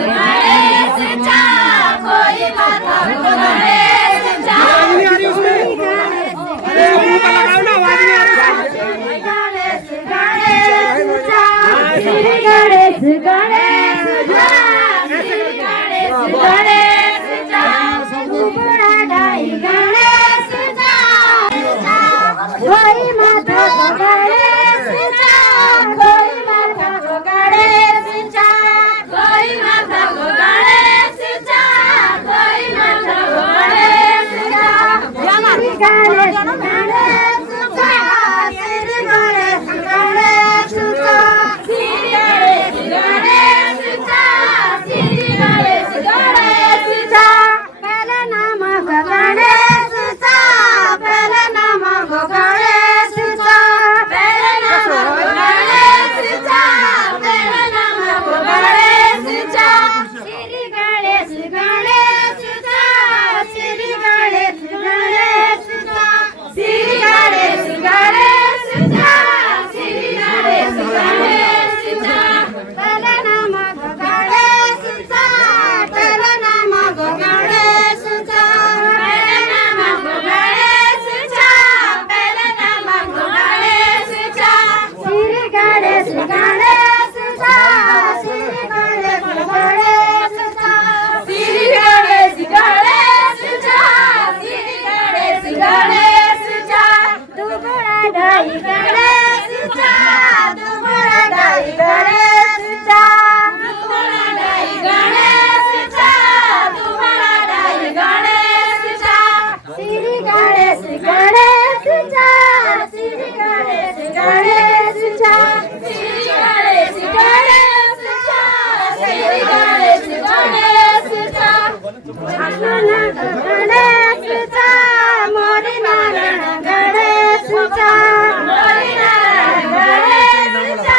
गणेशचा कोई माता को गणेशचा आवाज नहीं आ रही उसमें अरे मुंह का लगाओ ना आवाज नहीं आ रही श्री गणेश गणेशचा श्री गणेश गणेशचा बुबुळा गाई गणेशचा कोई माता को गणेशचा कोई माता को गणेशचा कोई माता को गणेशचा कोई माता को गणेशचा श्री गणेश गणेशचा श्री गणेश गणेशचा श्री गणेश गणेशचा श्री गणेश गणेशचा पहला नाम गणेशचा पहला नाम गणेशचा पहला नाम गणेशचा पहला नाम गणेशचा श्री गणेश गणेशचा श्री गणेश गणेशचा श्री गणेश गणेशचा श्री गणेश गणेशचा पहला नाम गणेशचा पहला नाम गणेशचा पहला नाम गणेशचा पहला नाम गणेशचा श्री गणेश गणेशचा श्री गणेश गणेशचा श्री गणेश गणेशचा श्री गणेश गणेशचा दुबळा गाई गणेशचा दुबळा गाई गणेशचा दुबळा गाई गणेशचा दुबळा गाई गणेशचा श्री गणेश गणेशचा श्री गणेश गणेशचा श्री गणेश गणेशचा श्री गणेश गणेशचा गणेशचा मोरी नारायण गणेशचा मोरी नारायण गणेशचा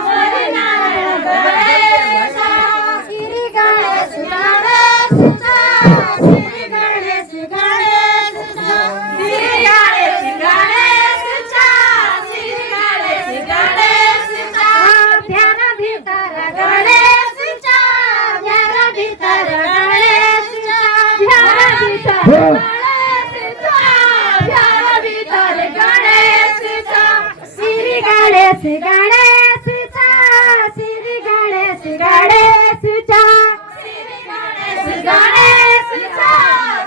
मोरी नारायण गणेशचा श्री गणेश गणेशचा श्री गणेश गणेशचा श्री गणेश गणेशचा श्री गणेश गणेशचा ध्यान भीतर गणेशचा ध्यान भीतर गणेशचा ध्यान भीतर गणेशचा ध्यान भीतर गणेशचा श्री गणेश गणेशचा श्री गणेश गणेशचा श्री गणेश गणेशचा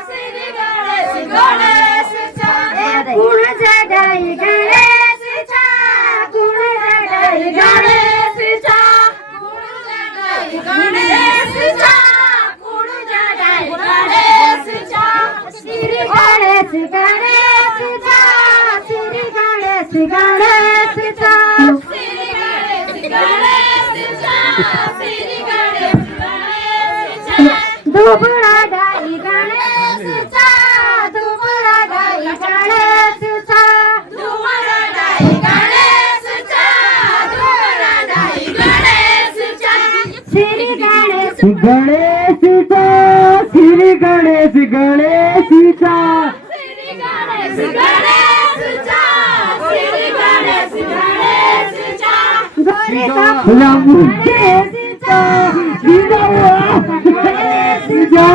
श्री गणेश गणेशचा गुण जगाई गणेशचा गुण जगाई गणेशचा गुण जगाई गणेशचा गुण जगाई गणेशचा श्री गणेश गणेशचा श्री गणेश गणेशचा श्री गणेश गणेशचा श्री गणेश गणेशचा दुबळा गाई गणेशचा दुबळा गाई गणेशचा दुबळा गाई गणेशचा दुबळा गाई गणेशचा श्री गणेश गणेशचा श्री गणेश गणेशचा श्री गणेश गणेशचा श्री गणेश गणेशचा गणेशचा गणेशचा